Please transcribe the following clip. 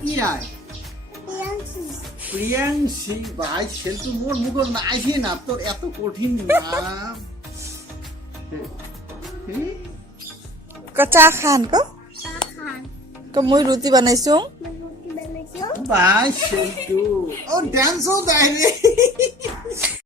কি রায় প্রিয়াংশী ভাই সেলটু মোর মুখ নাইছে না তোর এত কঠিন নাম চাহ খান মই ৰুটি বনাইছো ভাই সেলটু ও ডান্সও দেয় রে